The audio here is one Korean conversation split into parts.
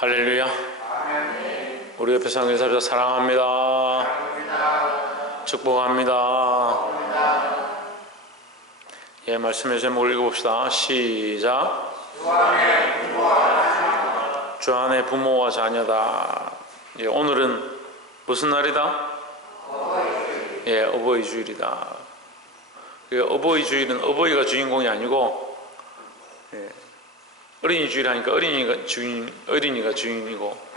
할렐루야. 우리 옆에 사는 사람 사랑합니다. 축복합니다. 예, 말씀의 제목을 읽어봅시다. 시작. 주 안에 부모와 자녀다. 예, 오늘은 무슨 날이다? 예, 어버이 주일이다. 어버이 주일은 어버이가 주인공이 아니고, 예, 어린이 주일 하니까 어린이가 주인이고,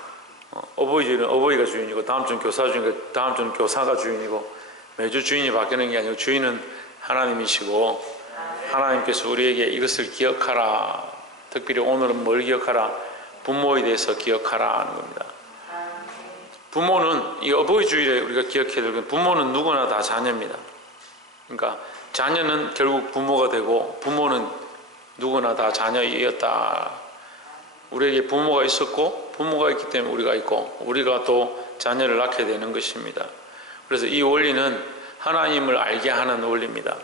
어버이 주일은 어버이가 주인이고, 다음 주는 교사 주인이고, 다음 주는 교사가 주인이고, 매주 주인이 바뀌는 게 아니고 주인은 하나님이시고, 하나님께서 우리에게 이것을 기억하라. 특별히 오늘은 뭘 기억하라? 부모에 대해서 기억하라 하는 겁니다. 부모는 이 어버이 주일에 우리가 기억해야 될 건, 부모는 누구나 다 자녀입니다. 그러니까 자녀는 결국 부모가 되고, 부모는 누구나 다 자녀이었다. 우리에게 부모가 있었고 부모가 있기 때문에 우리가 있고, 우리가 또 자녀를 낳게 되는 것입니다. 그래서 이 원리는 하나님을 알게 하는 원리입니다.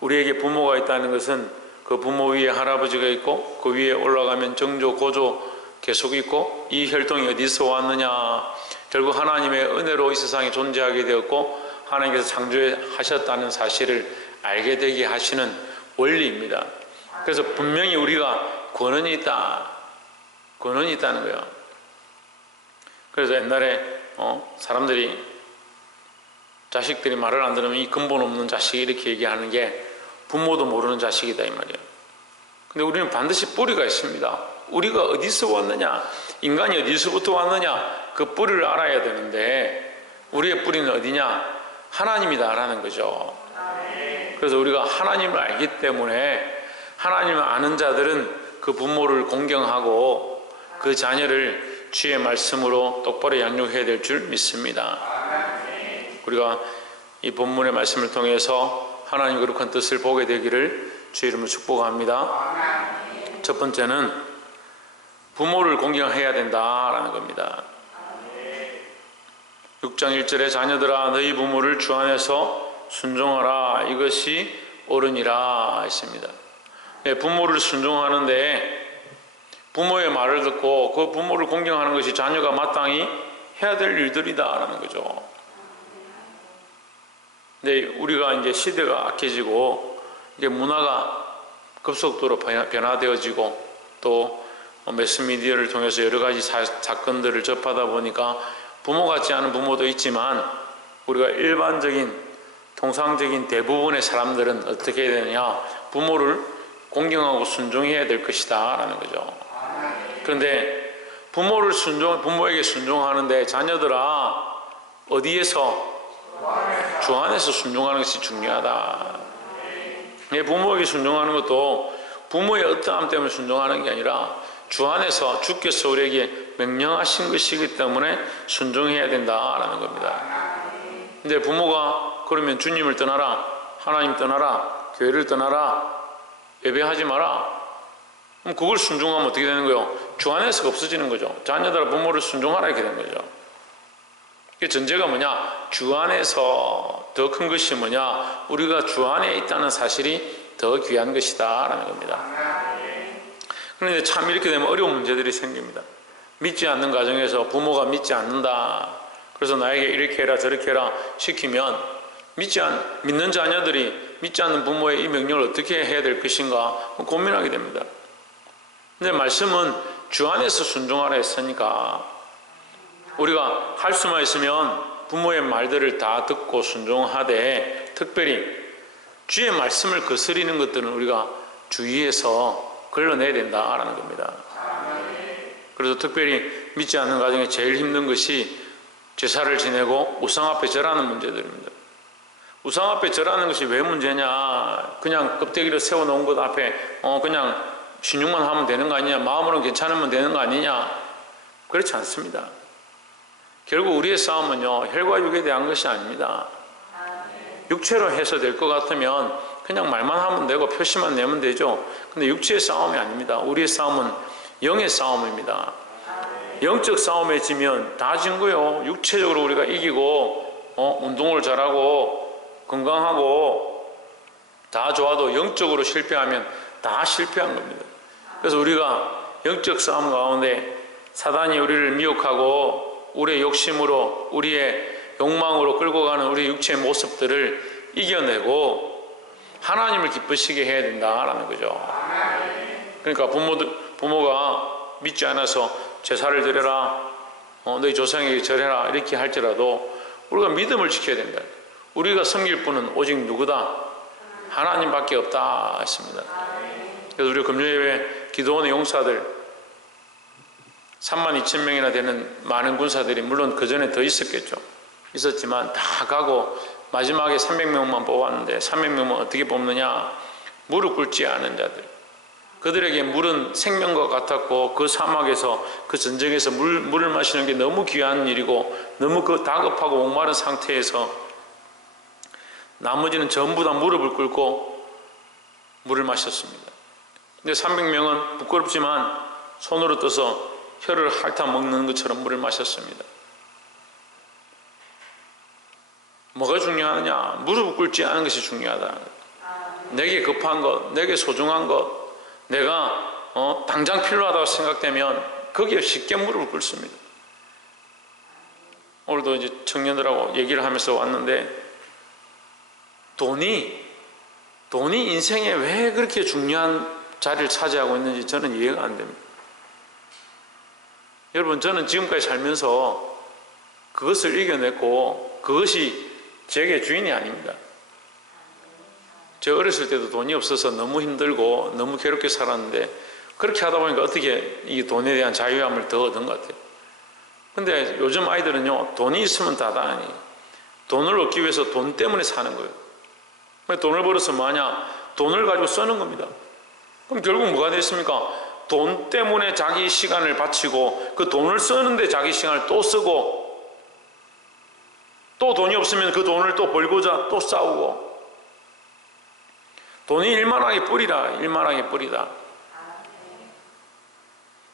우리에게 부모가 있다는 것은 그 부모 위에 할아버지가 있고, 그 위에 올라가면 정조, 고조 계속 있고, 이 혈통이 어디서 왔느냐, 결국 하나님의 은혜로 이 세상에 존재하게 되었고, 하나님께서 창조하셨다는 사실을 알게 되게 하시는 원리입니다. 그래서 분명히 우리가 권한이 있다는 거예요. 그래서 옛날에 사람들이, 자식들이 말을 안 들으면 이 근본 없는 자식이 이렇게 얘기하는 게, 부모도 모르는 자식이다 이 말이에요. 근데 우리는 반드시 뿌리가 있습니다. 우리가 어디서 왔느냐, 인간이 어디서부터 왔느냐, 그 뿌리를 알아야 되는데, 우리의 뿌리는 어디냐? 하나님이다 라는 거죠. 그래서 우리가 하나님을 알기 때문에, 하나님을 아는 자들은 그 부모를 공경하고 그 자녀를 주의 말씀으로 똑바로 양육해야 될 줄 믿습니다. 우리가 이 본문의 말씀을 통해서 하나님 거룩한 뜻을 보게 되기를 주의 이름으로 축복합니다. 첫 번째는 부모를 공경해야 된다라는 겁니다. 6장 1절에 자녀들아 너희 부모를 주 안에서 순종하라, 이것이 옳으니라 했습니다. 부모를 순종하는데, 부모의 말을 듣고 그 부모를 공경하는 것이 자녀가 마땅히 해야 될 일들이다라는 거죠. 근데 우리가 이제 시대가 악해지고, 이제 문화가 급속도로 변화되어지고, 또 매스미디어를 통해서 여러 가지 사건들을 접하다 보니까 부모 같지 않은 부모도 있지만, 우리가 일반적인 통상적인 대부분의 사람들은 어떻게 해야 되느냐, 부모를 공경하고 순종해야 될 것이다 라는 거죠. 그런데 부모에게 순종하는데, 자녀들아 어디에서? 주 안에서 순종하는 것이 중요하다. 부모에게 순종하는 것도 부모의 어떠함 때문에 순종하는 게 아니라, 주 안에서 주께서 우리에게 명령하신 것이기 때문에 순종해야 된다라는 겁니다. 근데 부모가 그러면 주님을 떠나라, 하나님 떠나라, 교회를 떠나라, 예배하지 마라, 그럼 그걸 순종하면 어떻게 되는 거예요? 주 안에서가 없어지는 거죠. 자녀들아 부모를 순종하라 이렇게 되는 거죠. 전제가 뭐냐? 주 안에서 더 큰 것이 뭐냐? 우리가 주 안에 있다는 사실이 더 귀한 것이다 라는 겁니다. 그런데 참 이렇게 되면 어려운 문제들이 생깁니다. 믿지 않는 가정에서 부모가 믿지 않는다, 그래서 나에게 이렇게 해라 저렇게 해라 시키면, 믿는 자녀들이 믿지 않는 부모의 이 명령을 어떻게 해야 될 것인가 고민하게 됩니다. 근데 말씀은 주 안에서 순종하라 했으니까, 우리가 할 수만 있으면 부모의 말들을 다 듣고 순종하되, 특별히 주의 말씀을 거스리는 것들은 우리가 주의해서 걸러내야 된다라는 겁니다. 그래서 특별히 믿지 않는 가정에 제일 힘든 것이 제사를 지내고 우상 앞에 절하는 문제들입니다. 우상 앞에 절하는 것이 왜 문제냐? 그냥 껍데기를 세워놓은 것 앞에 그냥 신용만 하면 되는 거 아니냐? 마음으로는 괜찮으면 되는 거 아니냐? 그렇지 않습니다. 결국 우리의 싸움은요, 혈과 육에 대한 것이 아닙니다. 육체로 해서 될 것 같으면 그냥 말만 하면 되고 표시만 내면 되죠. 근데 육체의 싸움이 아닙니다. 우리의 싸움은 영의 싸움입니다. 영적 싸움에 지면 다 진 거예요. 육체적으로 우리가 이기고 운동을 잘하고 건강하고 다 좋아도 영적으로 실패하면 다 실패한 겁니다. 그래서 우리가 영적 싸움 가운데 사단이 우리를 미혹하고 우리의 욕심으로, 우리의 욕망으로 끌고 가는 우리 육체의 모습들을 이겨내고 하나님을 기쁘시게 해야 된다라는 거죠. 그러니까 부모가 믿지 않아서 제사를 드려라, 너희 조상에게 절해라 이렇게 할지라도 우리가 믿음을 지켜야 된다. 우리가 섬길 분은 오직 누구다? 하나님밖에 없다 했습니다. 그래서 우리 금요일에 기도원의 용사들 32,000명이나 되는 많은 군사들이, 물론 그 전에 더 있었지만 다 가고 마지막에 300명만 뽑았는데 300명은 어떻게 뽑느냐? 무릎 꿇지 않은 자들. 그들에게 물은 생명과 같았고 그 사막에서, 그 전쟁에서 물을 마시는 게 너무 귀한 일이고 너무 그 다급하고 목마른 상태에서 나머지는 전부 다 무릎을 꿇고 물을 마셨습니다. 근데 300명은 부끄럽지만 손으로 떠서 혀를 핥아 먹는 것처럼 물을 마셨습니다. 뭐가 중요하느냐? 무릎을 꿇지 않은 것이 중요하다. 내게 급한 것, 내게 소중한 것, 내가 당장 필요하다고 생각되면 거기에 쉽게 무릎을 꿇습니다. 오늘도 이제 청년들하고 얘기를 하면서 왔는데 돈이 인생에 왜 그렇게 중요한 자리를 차지하고 있는지 저는 이해가 안 됩니다. 여러분, 저는 지금까지 살면서 그것을 이겨냈고 그것이 제게 주인이 아닙니다. 제가 어렸을 때도 돈이 없어서 너무 힘들고 너무 괴롭게 살았는데 그렇게 하다 보니까 어떻게 이 돈에 대한 자유함을 더 얻은 것 같아요. 근데 요즘 아이들은요, 돈이 있으면 다다 아니, 돈을 얻기 위해서 돈 때문에 사는 거예요. 돈을 벌어서 뭐하냐? 돈을 가지고 쓰는 겁니다. 그럼 결국 뭐가 됐습니까? 돈 때문에 자기 시간을 바치고 그 돈을 쓰는데 자기 시간을 또 쓰고, 또 돈이 없으면 그 돈을 또 벌고자 또 싸우고. 돈이 일만하게 뿌리라, 일만하게 뿌리다.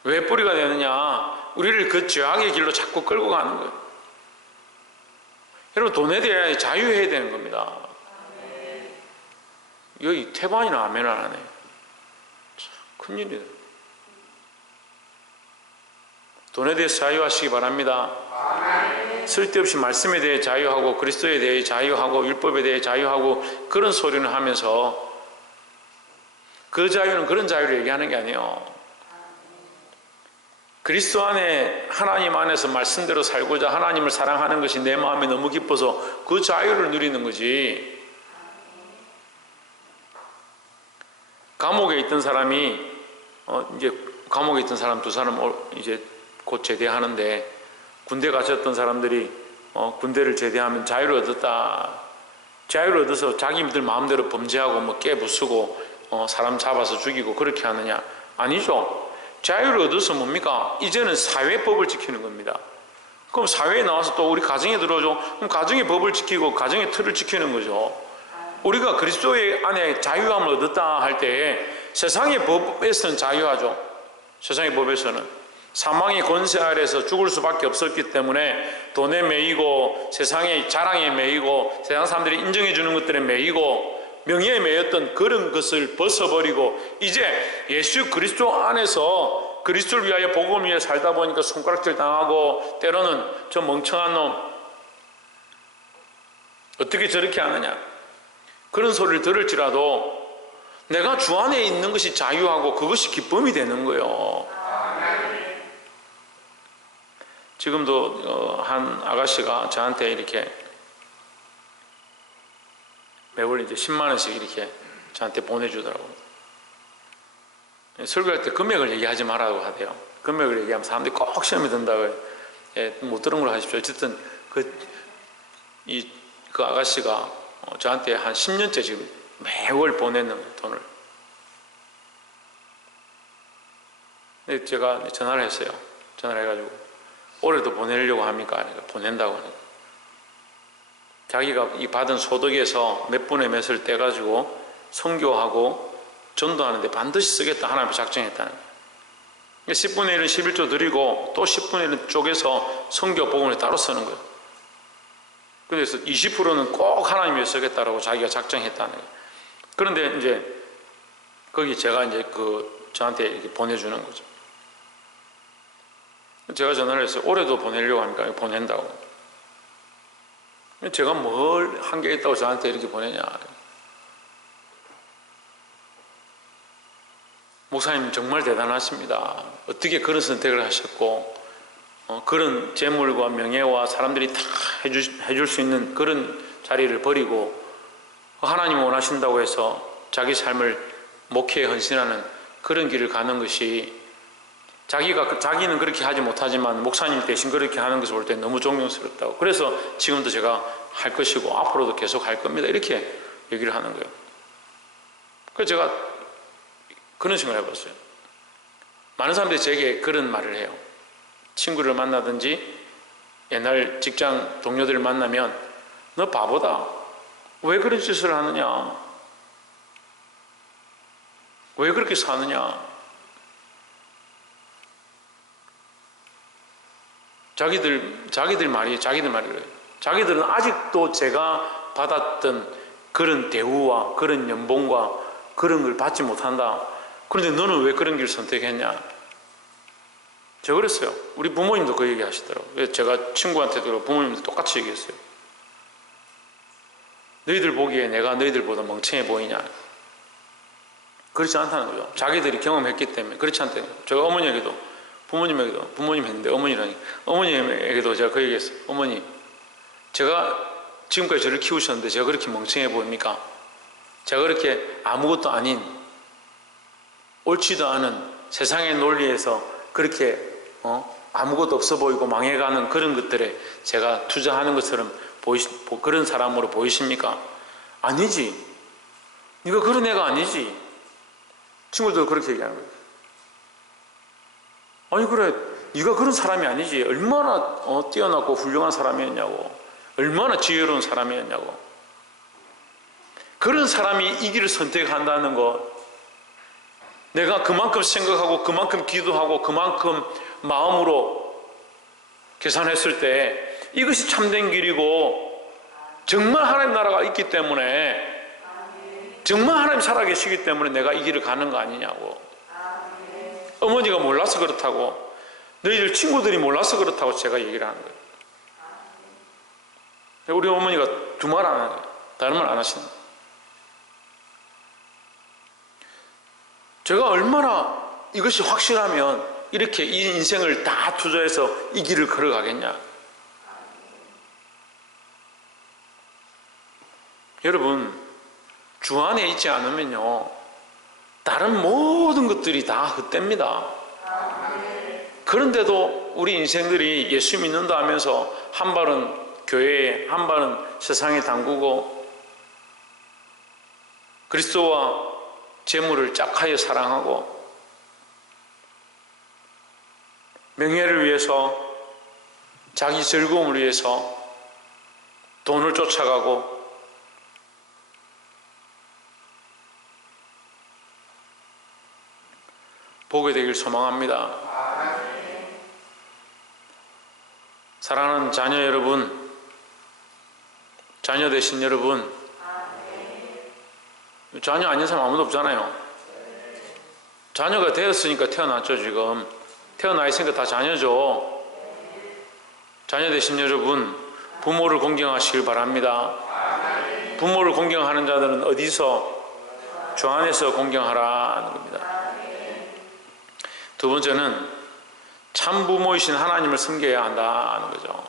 왜 뿌리가 되느냐? 우리를 그 죄악의 길로 자꾸 끌고 가는 거예요. 여러분, 돈에 대해 자유해야 되는 겁니다. 여기 태반이나 아멘 안 하네. 참 큰일이다. 돈에 대해서 자유하시기 바랍니다. 쓸데없이 말씀에 대해 자유하고 그리스도에 대해 자유하고 율법에 대해 자유하고 그런 소리는 하면서 그 자유는 그런 자유를 얘기하는 게 아니에요. 그리스도 안에, 하나님 안에서 말씀대로 살고자 하나님을 사랑하는 것이 내 마음이 너무 기뻐서 그 자유를 누리는 거지. 감옥에 있던 사람이 이제 감옥에 있던 사람 두 사람 이제 곧 제대하는데, 군대 가셨던 사람들이 군대를 제대하면 자유를 얻었다. 자유를 얻어서 자기들 마음대로 범죄하고 뭐 깨부수고 사람 잡아서 죽이고 그렇게 하느냐? 아니죠. 자유를 얻어서 뭡니까? 이제는 사회법을 지키는 겁니다. 그럼 사회에 나와서 또 우리 가정에 들어오죠. 그럼 가정의 법을 지키고 가정의 틀을 지키는 거죠. 우리가 그리스도의 안에 자유함을 얻었다 할 때 세상의 법에서는 자유하죠. 세상의 법에서는 사망의 권세 아래서 죽을 수밖에 없었기 때문에 돈에 매이고 세상의 자랑에 매이고 세상 사람들이 인정해 주는 것들에 매이고 명예에 매였던 그런 것을 벗어버리고 이제 예수 그리스도 안에서 그리스도를 위하여 복음을 위해 살다 보니까 손가락질 당하고 때로는 저 멍청한 놈 어떻게 저렇게 하느냐 그런 소리를 들을지라도 내가 주 안에 있는 것이 자유하고 그것이 기쁨이 되는 거예요. 지금도 한 아가씨가 저한테 이렇게 매월 이제 10만 원씩 이렇게 저한테 보내주더라고요. 설교할 때 금액을 얘기하지 말라고 하대요. 금액을 얘기하면 사람들이 꼭 시험에 든다고요. 예, 못 들은 걸 하십시오. 어쨌든 그 아가씨가 저한테 한 10년째 지금 매월 보내는 돈을. 근데 제가 전화를 했어요. 전화를 해가지고 올해도 보내려고 합니까? 그러니까 보낸다고 하니까. 자기가 이 받은 소득에서 몇 분의 몇을 떼가지고 선교하고 전도하는데 반드시 쓰겠다 하나님이 작정했다는 거예요. 10분의 1은 11조 드리고 또 10분의 1은 쪼개서 선교 복음을 따로 쓰는 거예요. 그래서 20%는 꼭 하나님 위해 쓰겠다라고 자기가 작정했다는 거예요. 그런데 이제 거기 제가 이제 저한테 이렇게 보내주는 거죠. 제가 전화를 해서 올해도 보내려고 하니까 보낸다고. 제가 뭘 한 게 있다고 저한테 이렇게 보내냐. 목사님 정말 대단하십니다. 어떻게 그런 선택을 하셨고 그런 재물과 명예와 사람들이 다 해줄 수 있는 그런 자리를 버리고 하나님이 원하신다고 해서 자기 삶을 목회에 헌신하는 그런 길을 가는 것이 자기는 그렇게 하지 못하지만 목사님 대신 그렇게 하는 것을 볼 때 너무 존경스럽다고. 그래서 지금도 제가 할 것이고 앞으로도 계속 할 겁니다. 이렇게 얘기를 하는 거예요. 그래서 제가 그런 생각을 해봤어요. 많은 사람들이 제게 그런 말을 해요. 친구를 만나든지 옛날 직장 동료들을 만나면 너 바보다. 왜 그런 짓을 하느냐? 왜 그렇게 사느냐? 자기들 말이에요. 자기들은 아직도 제가 받았던 그런 대우와 그런 연봉과 그런 걸 받지 못한다. 그런데 너는 왜 그런 길을 선택했냐? 제가 그랬어요. 우리 부모님도 그 얘기 하시더라고요. 제가 친구한테도 부모님도 똑같이 얘기했어요. 너희들 보기에 내가 너희들보다 멍청해 보이냐? 그렇지 않다는 거죠. 자기들이 경험했기 때문에 그렇지 않다는 거죠. 제가 어머니에게도 부모님 했는데 어머님에게도 제가 그 얘기했어요. 어머니, 제가 지금까지 저를 키우셨는데 제가 그렇게 멍청해 보입니까? 제가 그렇게 아무것도 아닌 옳지도 않은 세상의 논리에서 그렇게 아무것도 없어 보이고 망해가는 그런 것들에 제가 투자하는 것처럼 그런 사람으로 보이십니까? 아니지. 네가 그런 애가 아니지. 친구들 그렇게 얘기하는 거예요. 아니 그래, 네가 그런 사람이 아니지. 얼마나 뛰어나고 훌륭한 사람이었냐고. 얼마나 지혜로운 사람이었냐고. 그런 사람이 이 길을 선택한다는 것, 내가 그만큼 생각하고 그만큼 기도하고 그만큼 마음으로 계산했을 때 이것이 참된 길이고 정말 하나님 나라가 있기 때문에, 정말 하나님 살아계시기 때문에 내가 이 길을 가는 거 아니냐고. 어머니가 몰라서 그렇다고, 너희들 친구들이 몰라서 그렇다고 제가 얘기를 하는 거예요. 우리 어머니가 두 말 안 하는 거예요. 다른 말 안 하시는 거예요. 제가 얼마나 이것이 확실하면 이렇게 이 인생을 다 투자해서 이 길을 걸어가겠냐. 여러분, 주 안에 있지 않으면요, 다른 모든 것들이 다 헛됩니다. 그런데도 우리 인생들이 예수 믿는다 하면서 한 발은 교회에, 한 발은 세상에 담그고 그리스도와 재물을 짝하여 사랑하고 명예를 위해서, 자기 즐거움을 위해서 돈을 쫓아가고 보게 되길 소망합니다. 사랑하는 자녀 여러분, 자녀 되신 여러분, 자녀 아닌 사람 아무도 없잖아요. 자녀가 되었으니까 태어났죠. 지금 태어나 있으니까 다 자녀죠. 자녀 되신 여러분, 부모를 공경하시길 바랍니다. 부모를 공경하는 자들은 어디서? 주 안에서 공경하라는 겁니다. 두 번째는 참 부모이신 하나님을 섬겨야 한다는 거죠.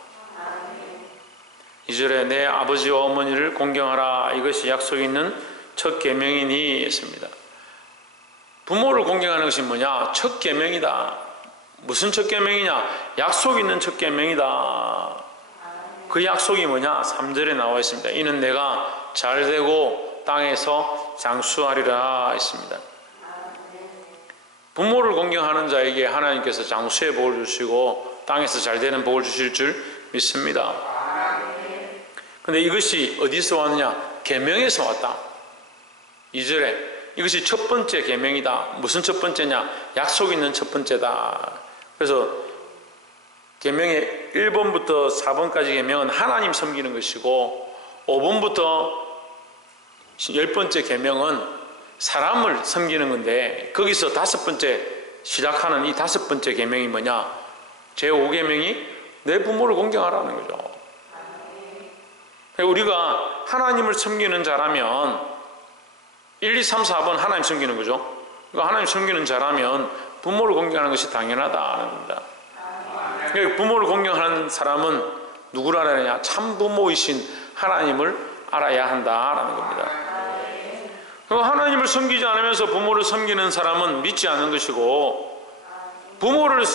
2절에 내 아버지와 어머니를 공경하라, 이것이 약속이 있는 첫 계명이니 했습니다. 부모를 공경하는 것이 뭐냐? 첫 계명이다. 무슨 첫 계명이냐? 약속 있는 첫 계명이다. 그 약속이 뭐냐? 3절에 나와 있습니다. 이는 내가 잘되고 땅에서 장수하리라 했습니다. 부모를 공경하는 자에게 하나님께서 장수의 복을 주시고 땅에서 잘되는 복을 주실 줄 믿습니다. 그런데 이것이 어디서 왔느냐? 계명에서 왔다. 2절에 이것이 첫 번째 계명이다. 무슨 첫 번째냐? 약속 있는 첫 번째다. 그래서 계명의 1번부터 4번까지 계명은 하나님 섬기는 것이고 5번부터 10번째 계명은 사람을 섬기는 건데, 거기서 5번째 시작하는 이 5번째 계명이 뭐냐? 제5계명이 내 부모를 공경하라는 거죠. 우리가 하나님을 섬기는 자라면 1, 2, 3, 4번 하나님 섬기는 거죠. 그러니까 하나님 섬기는 자라면 부모를 공경하는 것이 당연하다는 겁니다. 그러니까 부모를 공경하는 사람은 누구를 알아야 하냐? 참 부모이신 하나님을 알아야 한다라는 겁니다. 하나님을 섬기지 않으면서 부모를 섬기는 사람은 믿지 않는 것이고, 부모를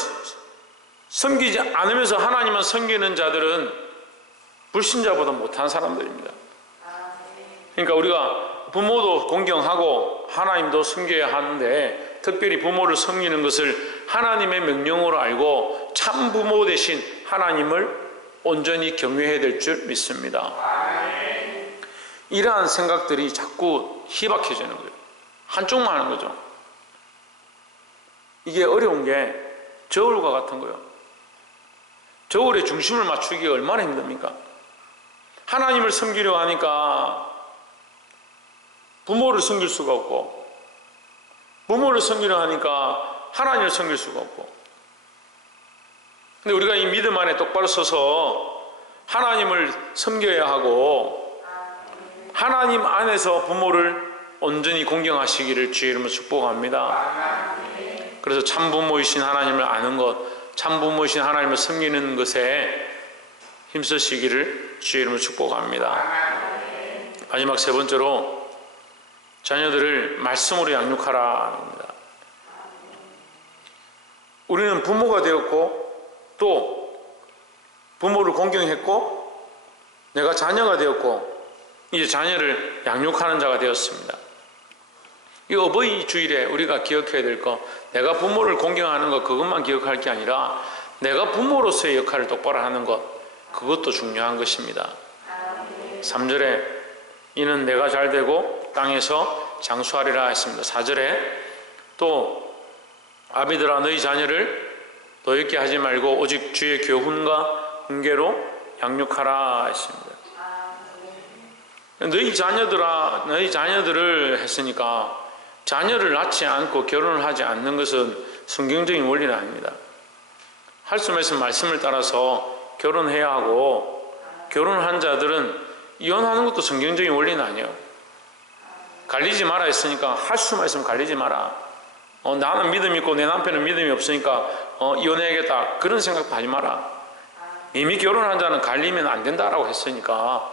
섬기지 않으면서 하나님만 섬기는 자들은 불신자보다 못한 사람들입니다. 그러니까 우리가 부모도 공경하고 하나님도 섬겨야 하는데, 특별히 부모를 섬기는 것을 하나님의 명령으로 알고 참 부모 대신 하나님을 온전히 경외해야 될 줄 믿습니다. 이러한 생각들이 자꾸 희박해지는 거예요. 한쪽만 하는 거죠. 이게 어려운 게 저울과 같은 거예요. 저울의 중심을 맞추기가 얼마나 힘듭니까? 하나님을 섬기려 하니까 부모를 섬길 수가 없고, 부모를 섬기려 하니까 하나님을 섬길 수가 없고. 근데 우리가 이 믿음 안에 똑바로 서서 하나님을 섬겨야 하고, 하나님 안에서 부모를 온전히 공경하시기를 주의 이름으로 축복합니다. 그래서 참 부모이신 하나님을 아는 것, 참 부모이신 하나님을 섬기는 것에 힘쓰시기를 주의 이름으로 축복합니다. 마지막 세 번째로 자녀들을 말씀으로 양육하라 합니다. 우리는 부모가 되었고 또 부모를 공경했고 내가 자녀가 되었고 이제 자녀를 양육하는 자가 되었습니다. 이 어버이 주일에 우리가 기억해야 될 거, 내가 부모를 공경하는 것 그것만 기억할 게 아니라 내가 부모로서의 역할을 똑바로 하는 것, 그것도 중요한 것입니다. 3절에 이는 내가 잘되고 땅에서 장수하리라 했습니다. 4절에 또 아비들아 너희 자녀를 노엽게 하지 말고 오직 주의 교훈과 훈계로 양육하라 했습니다. 너희 자녀들아, 너희 자녀들을 했으니까 자녀를 낳지 않고 결혼을 하지 않는 것은 성경적인 원리는 아닙니다. 할 수만 있으면 말씀을 따라서 결혼해야 하고, 결혼한 자들은 이혼하는 것도 성경적인 원리는 아니에요. 갈리지 마라 했으니까 할 수만 있으면 갈리지 마라. 나는 믿음이 있고 내 남편은 믿음이 없으니까 이혼해야겠다, 그런 생각도 하지 마라. 이미 결혼한 자는 갈리면 안 된다라고 했으니까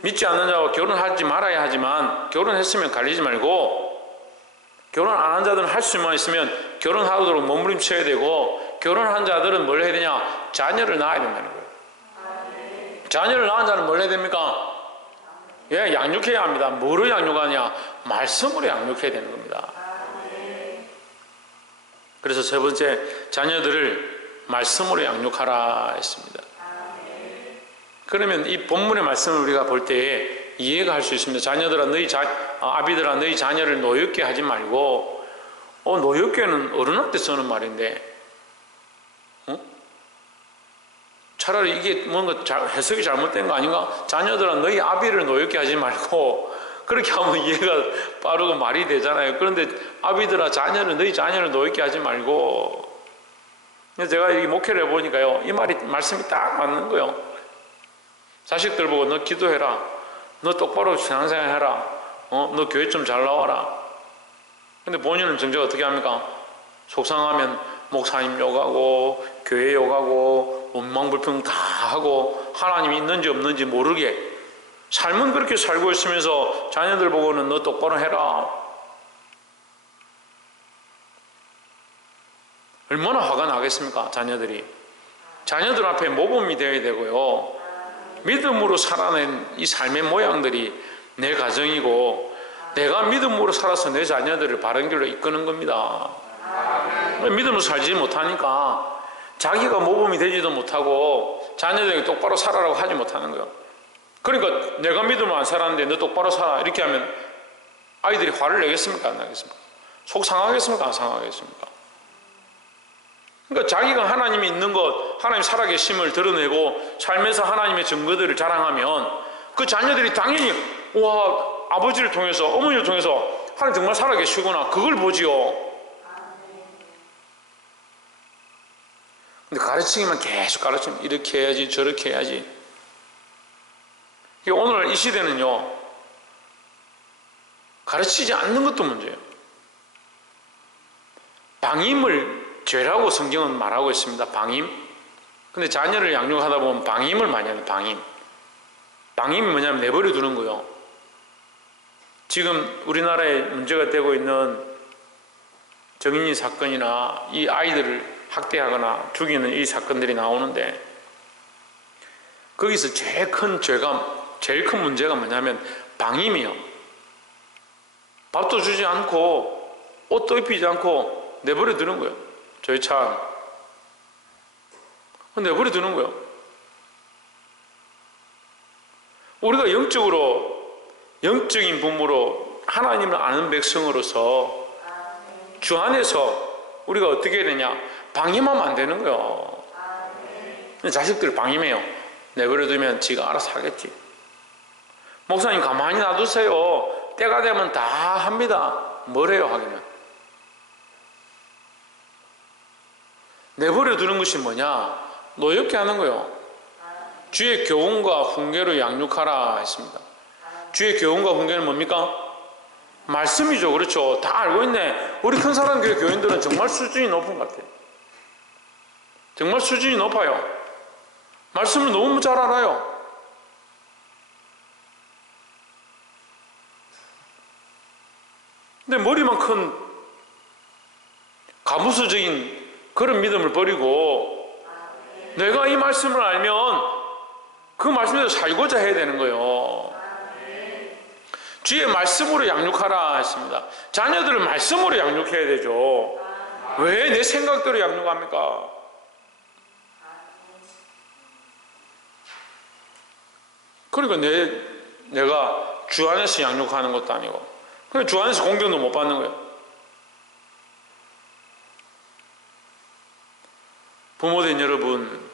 믿지 않는 자와 결혼하지 말아야 하지만, 결혼했으면 갈리지 말고, 결혼 안 한 자들은 할 수만 있으면 결혼하도록 몸부림쳐야 되고, 결혼한 자들은 뭘 해야 되냐? 자녀를 낳아야 된다는 거예요. 자녀를 낳은 자는 뭘 해야 됩니까? 예, 양육해야 합니다. 뭐로 양육하냐? 말씀으로 양육해야 되는 겁니다. 그래서 세 번째, 자녀들을 말씀으로 양육하라 했습니다. 그러면 이 본문의 말씀을 우리가 볼 때 이해가 할 수 있습니다. 자녀들아 아비들아 너희 자녀를 노엽게 하지 말고, 노엽게는 어른한테 쓰는 말인데, 차라리 이게 뭔가 해석이 잘못된 거 아닌가? 자녀들아 너희 아비를 노엽게 하지 말고, 그렇게 하면 이해가 빠르고 말이 되잖아요. 그런데 아비들아 너희 자녀를 노엽게 하지 말고, 제가 이 목회를 해보니까요, 이 말씀이 딱 맞는 거예요. 자식들 보고 너 기도해라, 너 똑바로 신앙생활 해라, 너 교회 좀 잘 나와라. 근데 본인은 정작 어떻게 합니까? 속상하면 목사님 욕하고 교회 욕하고 원망불평 다 하고 하나님이 있는지 없는지 모르게 삶은 그렇게 살고 있으면서 자녀들 보고는 너 똑바로 해라. 얼마나 화가 나겠습니까? 자녀들 앞에 모범이 되어야 되고요, 믿음으로 살아낸 이 삶의 모양들이 내 가정이고, 내가 믿음으로 살아서 내 자녀들을 바른 길로 이끄는 겁니다. 믿음으로 살지 못하니까 자기가 모범이 되지도 못하고 자녀들에게 똑바로 살아라고 하지 못하는 거예요. 그러니까 내가 믿음으로 안 살았는데 너 똑바로 살아 이렇게 하면 아이들이 화를 내겠습니까? 안 내겠습니까? 속 상하겠습니까? 안 상하겠습니까? 그러니까 자기가 하나님이 있는 것, 하나님 살아계심을 드러내고 삶에서 하나님의 증거들을 자랑하면 그 자녀들이 당연히 와, 아버지를 통해서 어머니를 통해서 하나님 정말 살아계시구나, 그걸 보지요. 근데 가르치기만 계속 가르치면 이렇게 해야지 저렇게 해야지. 오늘 이 시대는요, 가르치지 않는 것도 문제예요. 방임을 죄라고 성경은 말하고 있습니다. 방임. 근데 자녀를 양육하다 보면 방임을 많이 하는 방임. 방임이 뭐냐면 내버려 두는 거요. 지금 우리나라에 문제가 되고 있는 정인이 사건이나 이 아이들을 학대하거나 죽이는 이 사건들이 나오는데, 거기서 제일 큰 죄가, 제일 큰 문제가 뭐냐면 방임이요. 밥도 주지 않고 옷도 입히지 않고 내버려 두는 거예요. 저희 차 내버려 두는 거예요. 우리가 영적인 부모로 하나님을 아는 백성으로서 주 안에서 우리가 어떻게 해야 되냐? 방임하면 안 되는 거예요. 자식들 방임해요. 내버려 두면 지가 알아서 하겠지. 목사님 가만히 놔두세요. 때가 되면 다 합니다. 뭐래요 하기는? 내버려 두는 것이 뭐냐? 노엽게 하는 거예요. 주의 교훈과 훈계로 양육하라 했습니다. 주의 교훈과 훈계는 뭡니까? 말씀이죠. 그렇죠. 다 알고 있네. 우리 큰 사람 교회 교인들은 정말 수준이 높은 것 같아요. 정말 수준이 높아요. 말씀을 너무 잘 알아요. 근데 머리만 큰 가부수적인 그런 믿음을 버리고 내가 이 말씀을 알면 그 말씀대로 살고자 해야 되는 거예요. 주의 말씀으로 양육하라 했습니다. 자녀들을 말씀으로 양육해야 되죠. 왜 내 생각대로 양육합니까? 그러니까 내가 주 안에서 양육하는 것도 아니고, 그러니까 주 안에서 공경도 못 받는 거예요. 부모된 여러분,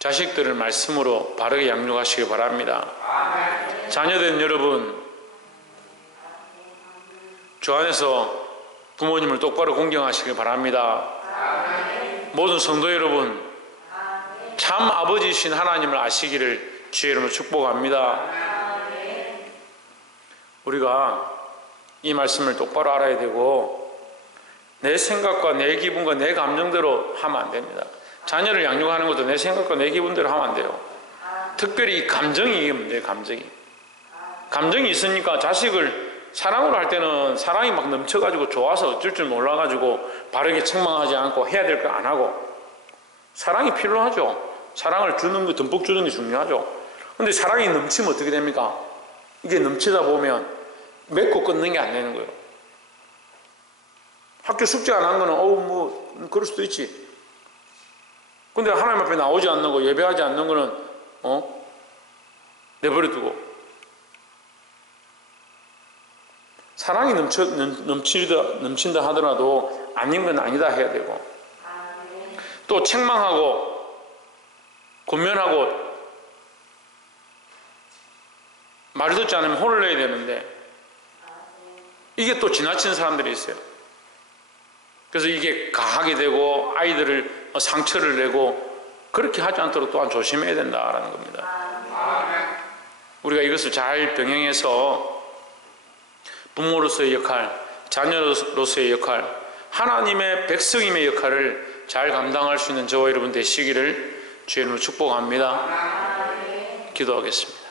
자식들을 말씀으로 바르게 양육하시기 바랍니다. 자녀된 여러분, 주 안에서 부모님을 똑바로 공경하시기 바랍니다. 모든 성도 여러분, 참 아버지이신 하나님을 아시기를 주의 이름으로 축복합니다. 우리가 이 말씀을 똑바로 알아야 되고, 내 생각과 내 기분과 내 감정대로 하면 안 됩니다. 자녀를 양육하는 것도 내 생각과 내 기분대로 하면 안 돼요. 특별히 이 감정이 이게 문제예요. 감정이 있으니까 자식을 사랑으로 할 때는 사랑이 막 넘쳐가지고 좋아서 어쩔 줄 몰라가지고 바르게 책망하지 않고 해야 될 거 안 하고, 사랑이 필요하죠. 사랑을 주는 거, 듬뿍 주는 게 중요하죠. 근데 사랑이 넘치면 어떻게 됩니까? 이게 넘치다 보면 맺고 끊는 게 안 되는 거예요. 학교 숙제 안 한 거는 뭐 그럴 수도 있지. 근데 하나님 앞에 나오지 않는 거, 예배하지 않는 거는 내버려 두고, 사랑이 넘친다 하더라도 아닌 건 아니다 해야 되고, 또 책망하고 권면하고 말 듣지 않으면 혼을 내야 되는데, 이게 또 지나치는 사람들이 있어요. 그래서 이게 가하게 되고 아이들을 상처를 내고, 그렇게 하지 않도록 또한 조심해야 된다라는 겁니다. 우리가 이것을 잘 병행해서 부모로서의 역할, 자녀로서의 역할, 하나님의 백성임의 역할을 잘 감당할 수 있는 저와 여러분 되시기를 주의 이름으로 축복합니다. 기도하겠습니다.